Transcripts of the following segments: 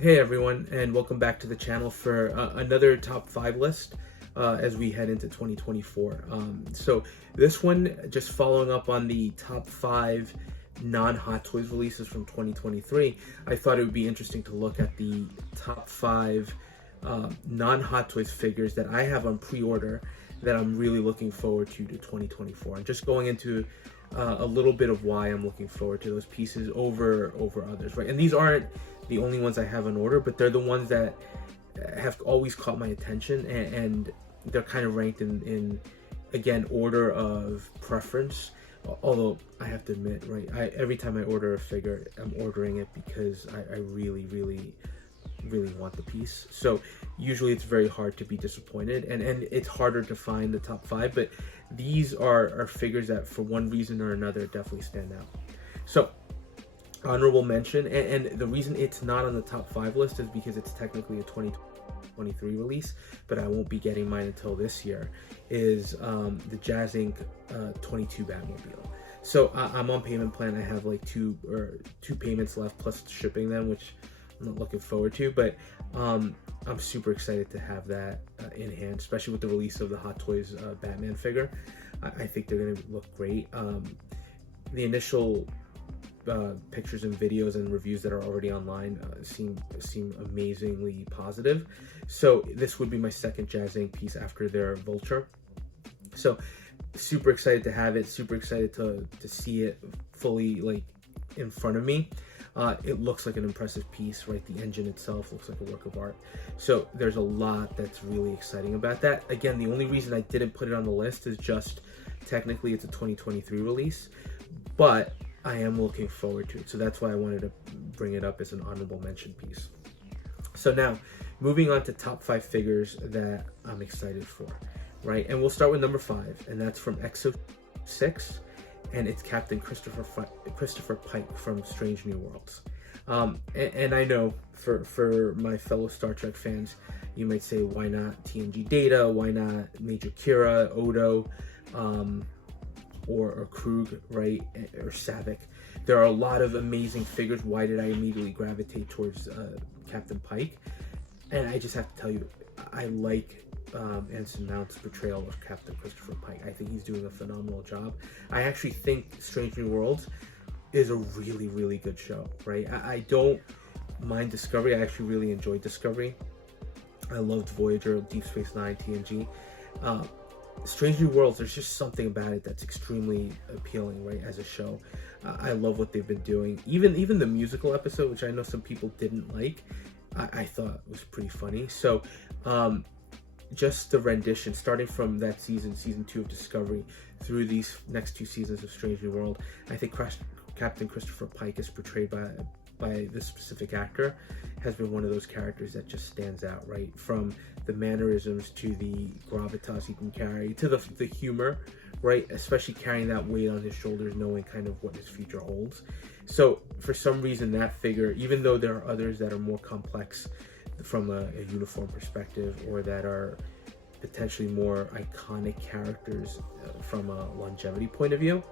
Hey everyone, and welcome back to the channel for another top 5 list as we head into 2024. So this one, just following up on the top 5 non-Hot Toys releases from 2023, I thought it would be interesting to look at the top 5 non-Hot Toys figures that I have on pre-order that I'm really looking forward to 2024. And just going into a little bit of why I'm looking forward to those pieces over others, right? And these aren't the only ones I have on order, but they're the ones that have always caught my attention, and they're kind of ranked in again, order of preference. Although I have to admit, right, every time I order a figure, I'm ordering it because I really want the piece. So usually it's very hard to be disappointed, and it's harder to find the top 5, but these are figures that for one reason or another definitely stand out. So honorable mention, and the reason it's not on the top 5 list is because it's technically a 2023 release, but I won't be getting mine until this year, is the Jazz Inc. 22 Batmobile. So I'm on payment plan. I have like two payments left plus shipping them, which I'm not looking forward to, but I'm super excited to have that in hand, especially with the release of the Hot Toys Batman figure. I think they're going to look great. The initial pictures and videos and reviews that are already online seem amazingly positive. So this would be my second Jazz Inc. piece after their Vulture. So super excited to have it, super excited to see it fully like in front of me. It looks like an impressive piece, right? The engine itself looks like a work of art. So there's a lot that's really exciting about that. Again, the only reason I didn't put it on the list is just technically it's a 2023 release, but I am looking forward to it. So that's why I wanted to bring it up as an honorable mention piece. So now, moving on to top 5 figures that I'm excited for, right? And we'll start with number 5, and that's from Exo 6, and it's Captain Christopher Pike from Strange New Worlds. And I know for my fellow Star Trek fans, you might say, why not TNG Data? Why not Major Kira, Odo, or Krug, right? Or Savick? There are a lot of amazing figures. Why did I immediately gravitate towards Captain Pike? And I just have to tell you, I like Anson Mount's portrayal of Captain Christopher Pike. I think he's doing a phenomenal job. I actually think Strange New Worlds is a really good show, right? I don't mind Discovery. I actually really enjoyed Discovery. I loved Voyager, Deep Space Nine, TNG. Strange New Worlds, there's just something about it that's extremely appealing, right, as a show. I love what they've been doing. Even the musical episode, which I know some people didn't like, I thought was pretty funny. So just the rendition, starting from that season 2 of Discovery, through these next 2 seasons of Strange New World, I think Captain Christopher Pike is portrayed by this specific actor, has been one of those characters that just stands out, right? From the mannerisms to the gravitas he can carry, to the humor, right? Especially carrying that weight on his shoulders, knowing kind of what his future holds. So for some reason, that figure, even though there are others that are more complex from a uniform perspective, or that are potentially more iconic characters from a longevity point of view,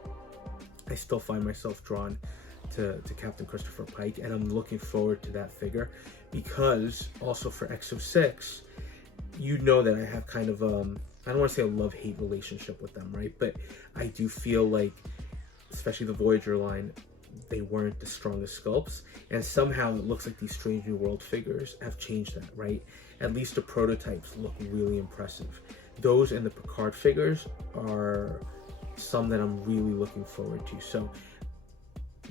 I still find myself drawn to Captain Christopher Pike, and I'm looking forward to that figure, because also for Exo 6, you know that I have kind of I don't want to say a love-hate relationship with them, right? But I do feel like, especially the Voyager line, they weren't the strongest sculpts, and somehow it looks like these Strange New World figures have changed that, right? At least the prototypes look really impressive. Those and the Picard figures are some that I'm really looking forward to. So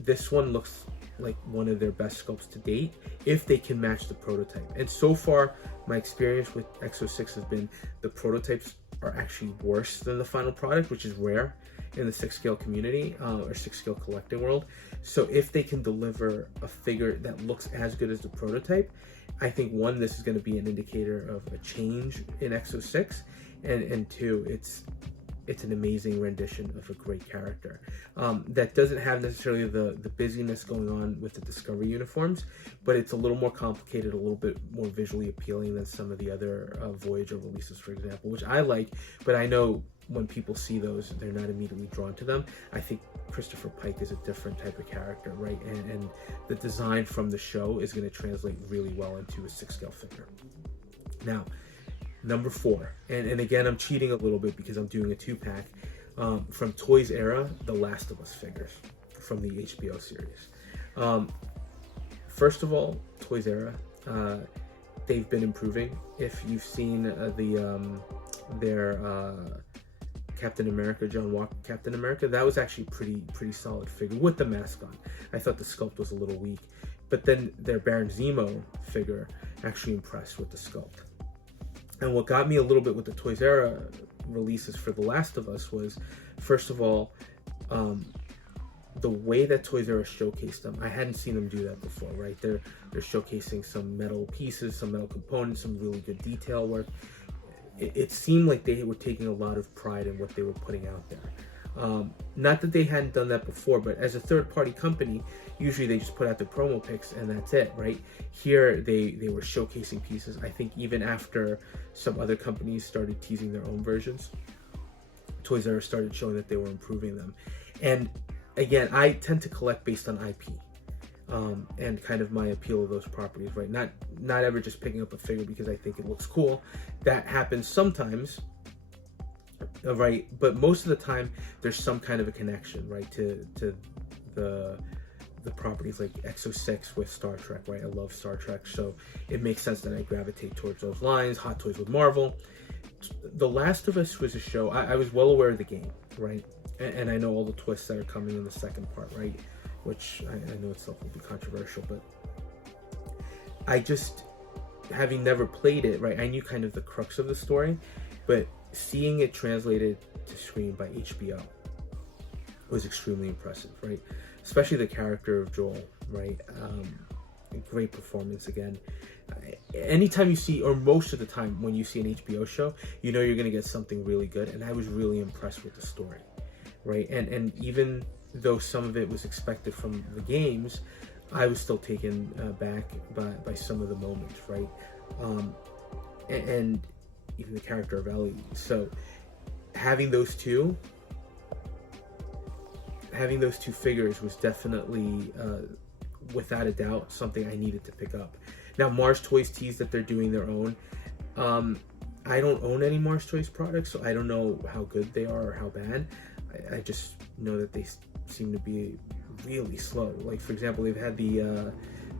this one looks like one of their best sculpts to date, if they can match the prototype. And so far, my experience with Exo 6 has been the prototypes are actually worse than the final product, which is rare in the 6 scale community, or 6 scale collecting world. So if they can deliver a figure that looks as good as the prototype, I think, one, this is going to be an indicator of a change in Exo 6, and two, it's an amazing rendition of a great character that doesn't have necessarily the busyness going on with the Discovery uniforms, but it's a little more complicated, a little bit more visually appealing than some of the other Voyager releases, for example, which I like, but I know when people see those, they're not immediately drawn to them. I think Christopher Pike is a different type of character, right? And the design from the show is going to translate really well into a 6-scale figure. Now, number 4, and again, I'm cheating a little bit because I'm doing a 2-pack from Toys Era, The Last of Us figures from the HBO series. First of all, Toys Era, they've been improving. If you've seen their Captain America, John Walker Captain America, that was actually pretty solid figure with the mask on. I thought the sculpt was a little weak, but then their Baron Zemo figure actually impressed with the sculpt. And what got me a little bit with the Toys Era releases for The Last of Us was, first of all, the way that Toys R Us showcased them. I hadn't seen them do that before, right? They're showcasing some metal pieces, some metal components, some really good detail work. It seemed like they were taking a lot of pride in what they were putting out there. Not that they hadn't done that before, but as a third-party company, usually they just put out the promo pics and that's it, right? Here, they were showcasing pieces. I think even after some other companies started teasing their own versions, Toys R Us started showing that they were improving them. And again, I tend to collect based on IP and kind of my appeal of those properties, right? Not ever just picking up a figure because I think it looks cool. That happens sometimes, right? But most of the time, there's some kind of a connection, right, to the properties like X06 with Star Trek, right? I love Star Trek, so it makes sense that I gravitate towards those lines. Hot Toys with Marvel. The Last of Us was a show, I was well aware of the game, right? And I know all the twists that are coming in the second part, right? Which I know itself will be controversial, but I just, having never played it, right, I knew kind of the crux of the story, but seeing it translated to screen by HBO was extremely impressive, right? Especially the character of Joel, right? Great performance again. Anytime you see, or most of the time when you see an HBO show, you know you're going to get something really good, and I was really impressed with the story, right? And even though some of it was expected from the games, I was still taken back by some of the moments, right? And even the character of Ellie. So having those two figures was definitely, without a doubt, something I needed to pick up. Now, Mars Toys teased that they're doing their own. I don't own any Mars Toys products, so I don't know how good they are or how bad. I just know that they seem to be really slow. Like, for example, they've had the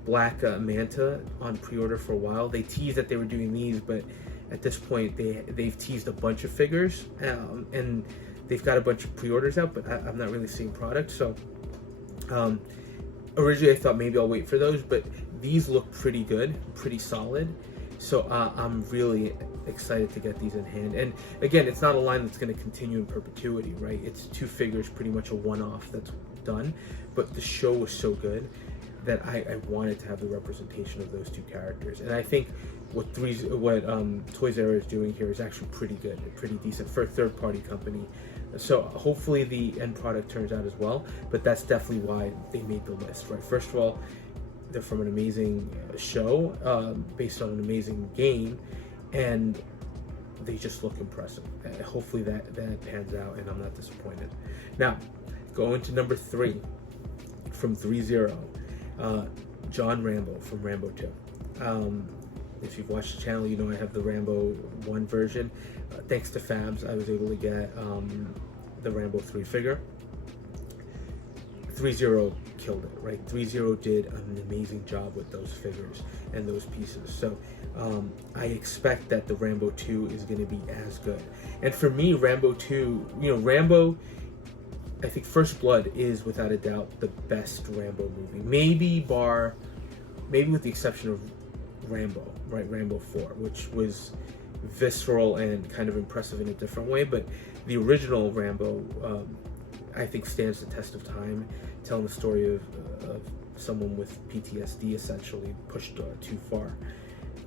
Black Manta on pre-order for a while. They teased that they were doing these, but at this point, they've teased a bunch of figures, and they've got a bunch of pre-orders out, but I'm not really seeing product. So originally I thought maybe I'll wait for those, but these look pretty good, pretty solid. So I'm really excited to get these in hand. And again, it's not a line that's going to continue in perpetuity, right? It's 2 figures, pretty much a one-off that's done. But the show was so good that I wanted to have the representation of those 2 characters. And I think what Toys R Us is doing here is actually pretty good, pretty decent for a third-party company. So hopefully the end product turns out as well. But that's definitely why they made the list, right? First of all, they're from an amazing show based on an amazing game, and they just look impressive. Hopefully that pans out and I'm not disappointed. Now, going to number 3 from 3-0, John Rambo from Rambo 2. If you've watched the channel, you know I have the Rambo 1 version. Thanks to Fabs, I was able to get the Rambo 3 figure. 3-0 killed it, right? 3-0 did an amazing job with those figures and those pieces. So I expect that the Rambo 2 is going to be as good. And for me, Rambo 2, Rambo, I think First Blood is without a doubt the best Rambo movie. Maybe with the exception of Rambo, right? Rambo 4, which was visceral and kind of impressive in a different way. But the original Rambo, I think, stands the test of time, telling the story of someone with PTSD essentially pushed too far.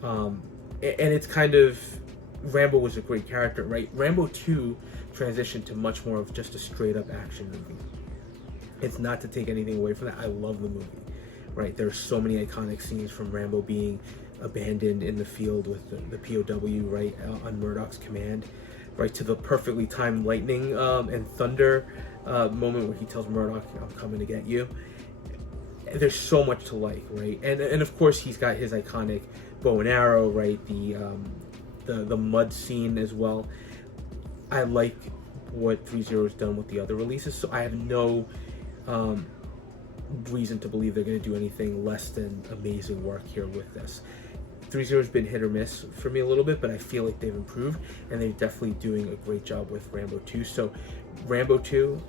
And it's kind of, Rambo was a great character, right? Rambo 2 transitioned to much more of just a straight up action movie. It's not to take anything away from that. I love the movie, right? There's so many iconic scenes from Rambo being abandoned in the field with the POW, right, on Murdoch's command. right to the perfectly timed lightning and thunder moment where he tells Murdoch, "I'm coming to get you." There's so much to like, right? And of course he's got his iconic bow and arrow, right? The mud scene as well. I like what 3-0 has done with the other releases, so I have no reason to believe they're going to do anything less than amazing work here with this. 3-0 has been hit or miss for me a little bit, but I feel like they've improved, and they're definitely doing a great job with Rambo 2. So Rambo 2,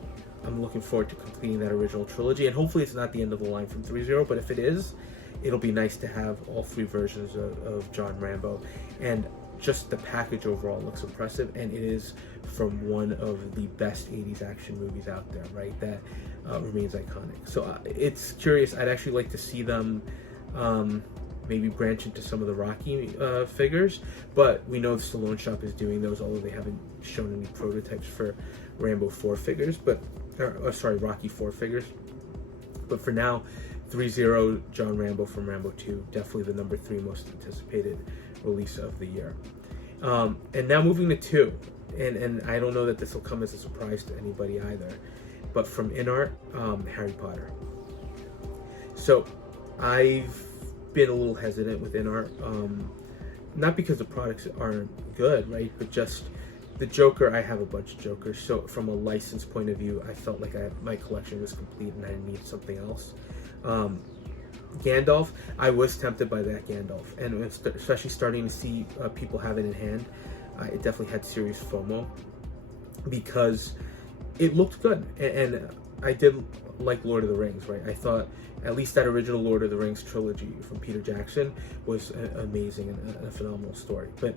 I'm looking forward to completing that original trilogy, and hopefully it's not the end of the line from 3-0, but if it is, it'll be nice to have all 3 versions of John Rambo. And just the package overall looks impressive, and it is from one of the best 80s action movies out there, right? That remains iconic. So it's curious. I'd actually like to see them maybe branch into some of the Rocky figures, but we know the Stallone shop is doing those, although they haven't shown any prototypes for Rambo 4 figures, Rocky 4 figures. But for now, 3-0 John Rambo from Rambo 2, definitely the number 3 most anticipated release of the year. And now moving to 2, and I don't know that this will come as a surprise to anybody either, but from InArt, Harry Potter. So I've been a little hesitant with InArt, not because the products aren't good, right, but just the Joker. I have a bunch of Jokers, so from a license point of view, I felt like my collection was complete and I needed something else. Gandalf, I was tempted by that Gandalf, and especially starting to see people have it in hand, it definitely had serious FOMO because it looked good, and I did like Lord of the Rings, right? I thought at least that original Lord of the Rings trilogy from Peter Jackson was amazing and a phenomenal story. But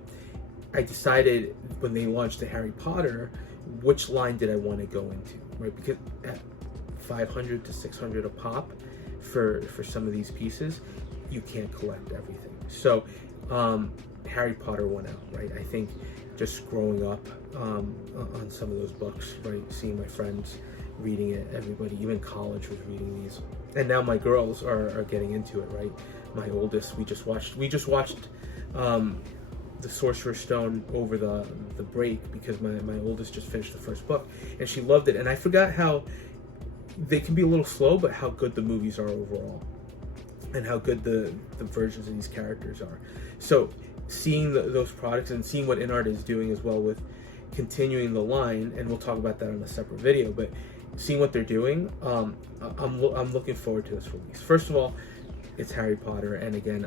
I decided when they launched the Harry Potter, which line did I want to go into, right? Because at 500 to 600 a pop for some of these pieces, you can't collect everything. So Harry Potter won out, right? I think just growing up on some of those books, right? Seeing my friends reading it, everybody, even college was reading these. And now my girls are getting into it, right? My oldest, we just watched the Sorcerer's Stone over the break because my oldest just finished the first book and she loved it. And I forgot how they can be a little slow, but how good the movies are overall and how good the versions of these characters are. So seeing those products and seeing what InArt is doing as well with continuing the line, and we'll talk about that on a separate video, but seeing what they're doing, I'm looking forward to this release. First of all, it's Harry Potter, and again,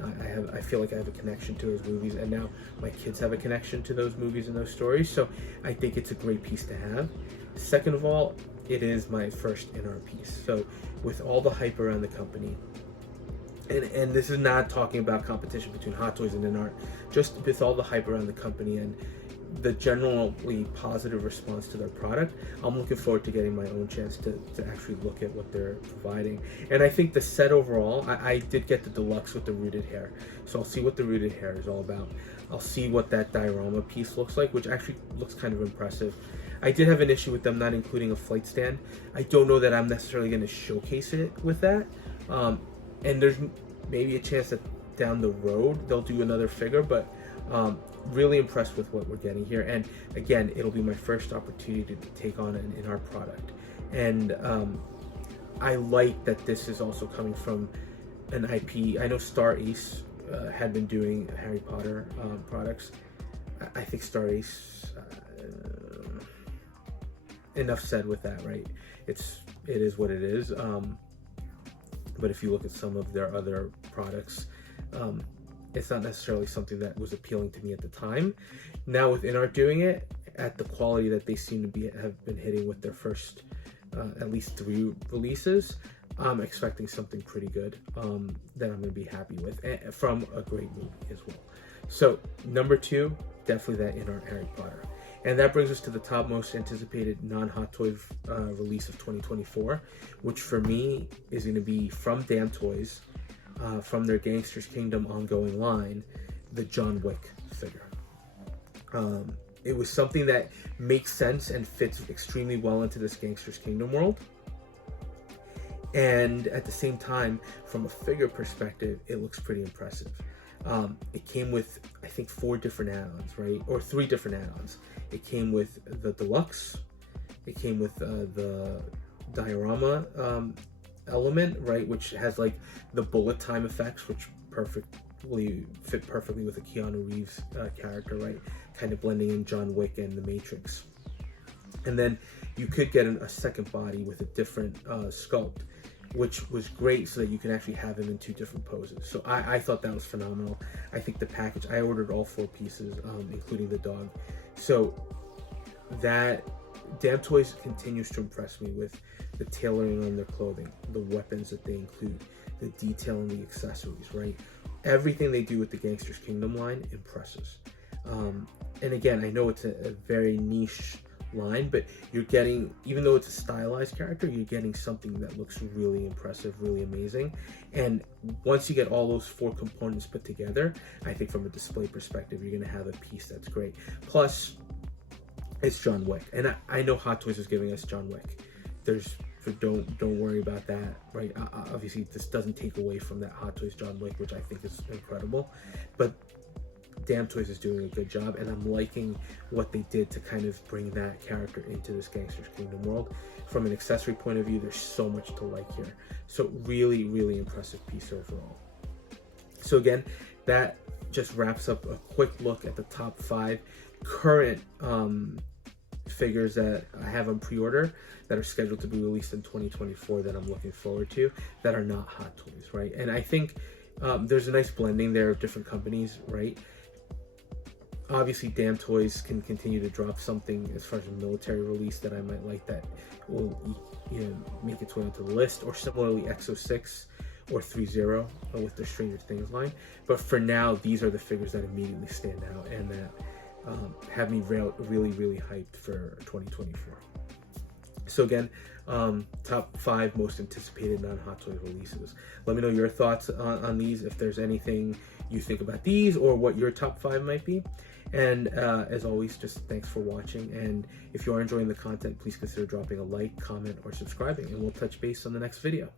I feel like I have a connection to those movies, and now my kids have a connection to those movies and those stories, so I think it's a great piece to have. Second of all, it is my first InArt piece, so with all the hype around the company, and this is not talking about competition between Hot Toys and InArt, just with all the hype around the company and the generally positive response to their product, I'm looking forward to getting my own chance to actually look at what they're providing. And I think the set overall, I did get the deluxe with the rooted hair, so I'll see what the rooted hair is all about. I'll see what that diorama piece looks like, which actually looks kind of impressive. I did have an issue with them not including a flight stand. I don't know that I'm necessarily going to showcase it with that, and there's maybe a chance that down the road they'll do another figure, but really impressed with what we're getting here. And again, it'll be my first opportunity to take on an InArt product, and I like that this is also coming from an IP. I know Star Ace had been doing Harry Potter products. I think Star Ace, enough said with that, right? It is what it is, but if you look at some of their other products, it's not necessarily something that was appealing to me at the time. Now with InArt doing it at the quality that they seem to have been hitting with their first at least 3 releases, I'm expecting something pretty good that I'm going to be happy with, from a great movie as well. So number 2, definitely that InArt Harry Potter. And that brings us to the top most anticipated non-Hot Toys release of 2024, which for me is going to be from Damn Toys, from their Gangster's Kingdom ongoing line, the John Wick figure. It was something that makes sense and fits extremely well into this Gangster's Kingdom world. And at the same time, from a figure perspective, it looks pretty impressive. It came with, I think, 4 different add-ons, right? Or 3 different add-ons. It came with the deluxe. It came with the diorama element, right? Which has like the bullet time effects, which fit perfectly with the Keanu Reeves character, right? Kind of blending in John Wick and the Matrix. And then you could get a second body with a different sculpt, which was great, so that you can actually have him in 2 different poses. So I thought that was phenomenal. I think the package, I ordered all 4 pieces, including the dog. So that Damn Toys continues to impress me with the tailoring on their clothing, the weapons that they include, the detail in the accessories, right? Everything they do with the Gangsters Kingdom line impresses. And again, I know it's a very niche line, but you're getting, even though it's a stylized character, you're getting something that looks really impressive, really amazing. And once you get all those 4 components put together, I think from a display perspective, you're going to have a piece that's great. Plus, it's John Wick, and I know Hot Toys is giving us John Wick. Don't worry about that, right? Obviously, this doesn't take away from that Hot Toys John Wick, which I think is incredible, but Damn Toys is doing a good job, and I'm liking what they did to kind of bring that character into this Gangsters Kingdom world. From an accessory point of view, there's so much to like here. So really, really impressive piece overall. So again, that just wraps up a quick look at the top 5 current figures that I have on pre-order that are scheduled to be released in 2024 that I'm looking forward to, that are not Hot Toys, right? And I think there's a nice blending there of different companies, right? Obviously, Damn Toys can continue to drop something as far as a military release that I might like, that will, you know, make its way onto the list, or similarly Exo-6 or 3-0 with the Stranger Things line. But for now, these are the figures that immediately stand out and that have me really, really hyped for 2024. So again, top 5 most anticipated non-Hot Toys releases. Let me know your thoughts on these, if there's anything you think about these or what your top 5 might be. And as always, just thanks for watching. And if you are enjoying the content, please consider dropping a like, comment, or subscribing, and we'll touch base on the next video.